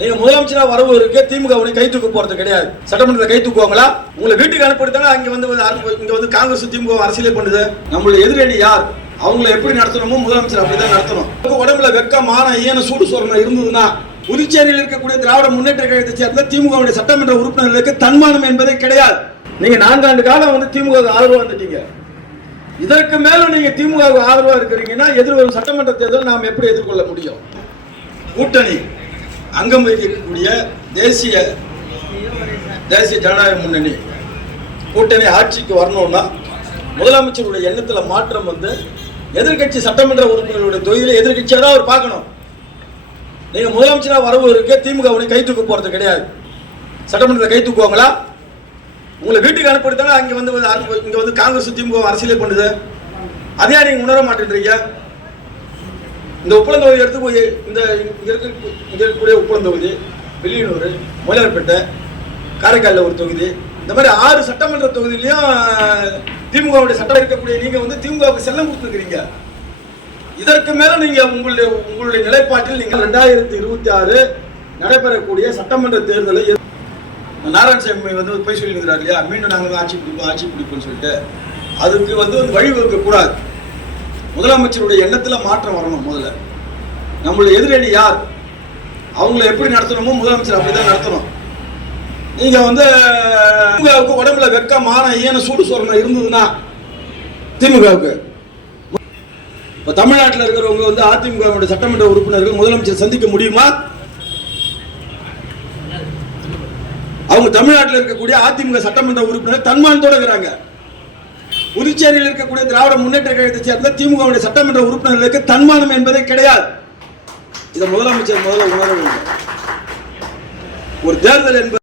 நீங்க முதலமைச்சரா வரவு இருக்கு திமுக உங்களை கை தூக்க போறது கிடையாது. சட்டமன்றத்தை கை தூக்குவாங்களா? உங்களை வீட்டுக்கு அனுப்பிட்டாலும் அங்க வந்து இங்க வந்து காங்கிரஸ் திமுக அரசியலே பண்ணுது. நம்மளுடைய எதிரணி யார்? அவங்கள எப்படி நடத்தணுமோ முதலமைச்சர் அப்படிதான் நடத்தணும். உடம்புல வெக்க மான ஏன சூடு சோரணம் இருந்ததுன்னா புதுச்சேரியில் இருக்கக்கூடிய திராவிட முன்னேற்ற கழகத்தை சேர்ந்த திமுக சட்டமன்ற உறுப்பினர்களுக்கு தன்மானம் என்பதே கிடையாது. நீங்க நான்காண்டு காலம் வந்து திமுக ஆதரவா வந்துட்டீங்க இதற்கு மேலும் நீங்க திமுக ஆதரவா இருக்கிறீங்கன்னா எதிர்வரும் சட்டமன்ற தேர்தல் நாம் எப்படி எதிர்கொள்ள முடியும்? கூட்டணி. அங்கம் வகிக்கக்கூடிய தேசிய தேசிய ஜனநாயக முன்னணி கூட்டணி ஆட்சிக்கு வரணும்னா முதலமைச்சருடைய எண்ணத்தில் மாற்றம் வந்து எதிர்க்கட்சி சட்டமன்ற உறுப்பினர்களுடைய தொகுதியில் எதிர்க்கட்சியாக தான் அவர் பார்க்கணும். நீங்கள் முதலமைச்சராக வரவு இருக்கு திமுக உங்களை கை தூக்க போகிறது கிடையாது. சட்டமன்றத்தை கை தூக்குவாங்களா? உங்களை வீட்டுக்கு அனுப்பிட்டாலும் அங்கே வந்து இங்கே வந்து காங்கிரஸ் திமுக அரசியலே பண்ணுது. அதையா நீங்கள் உணர மாட்டேன்றீங்க? இந்த உப்பளம் தொகுதி எடுத்து போய் இந்த இங்க இருக்கக்கூடிய உப்பளம் தொகுதி வெளியனூர் மயிலாடுபேட்டை காரைக்காலில் ஒரு தொகுதி. இந்த மாதிரி ஆறு சட்டமன்ற தொகுதியிலையும் திமுகவுடைய சட்டம் இருக்கக்கூடிய நீங்கள் வந்து திமுகவுக்கு செல்லம் கொடுத்துருக்கிறீங்க. இதற்கு மேல நீங்க உங்களுடைய உங்களுடைய நிலைப்பாட்டில் நீங்கள் ரெண்டாயிரத்தி இருபத்தி ஆறு நடைபெறக்கூடிய சட்டமன்ற தேர்தலை நாராயணசாமி வந்து போய் சொல்லியிருக்கிறார் இல்லையா? மீண்டும் நாங்கள் ஆட்சி பிடிப்போம் ஆட்சி பிடிப்போம்னு சொல்லிட்டு. அதுக்கு வந்து வழிவகுக்க கூடாது முதலமைச்சருடைய எண்ணத்தில் மாற்றம் வரணும் முதல்ல. நம்மளுடைய எதிரணி யார்? அவங்கள எப்படி நடத்தணுமோ முதலமைச்சர் அப்படிதான் நடத்தணும். நீங்கள் வந்து திமுகவுக்கு உடம்புல வெக்க மான ஏன சூடு சொரணம் இருந்ததுன்னா திமுகவுக்கு. இப்போ தமிழ்நாட்டில் இருக்கிறவங்க வந்து அதிமுக சட்டமன்ற உறுப்பினர்கள் முதலமைச்சர் சந்திக்க முடியுமா? அவங்க தமிழ்நாட்டில் இருக்கக்கூடிய அதிமுக சட்டமன்ற உறுப்பினர் தன்மானத்தோட இருக்கிறாங்க. புதுச்சேரியில் இருக்கக்கூடிய திராவிட முன்னேற்ற கழகத்தை சேர்ந்த திமுக சட்டமன்ற உறுப்பினர்களுக்கு தன்மானம் என்பதே கிடையாது. இதை முதலமைச்சர் முதல்ல உணர வேண்டும். ஒரு தேர்தல் என்பது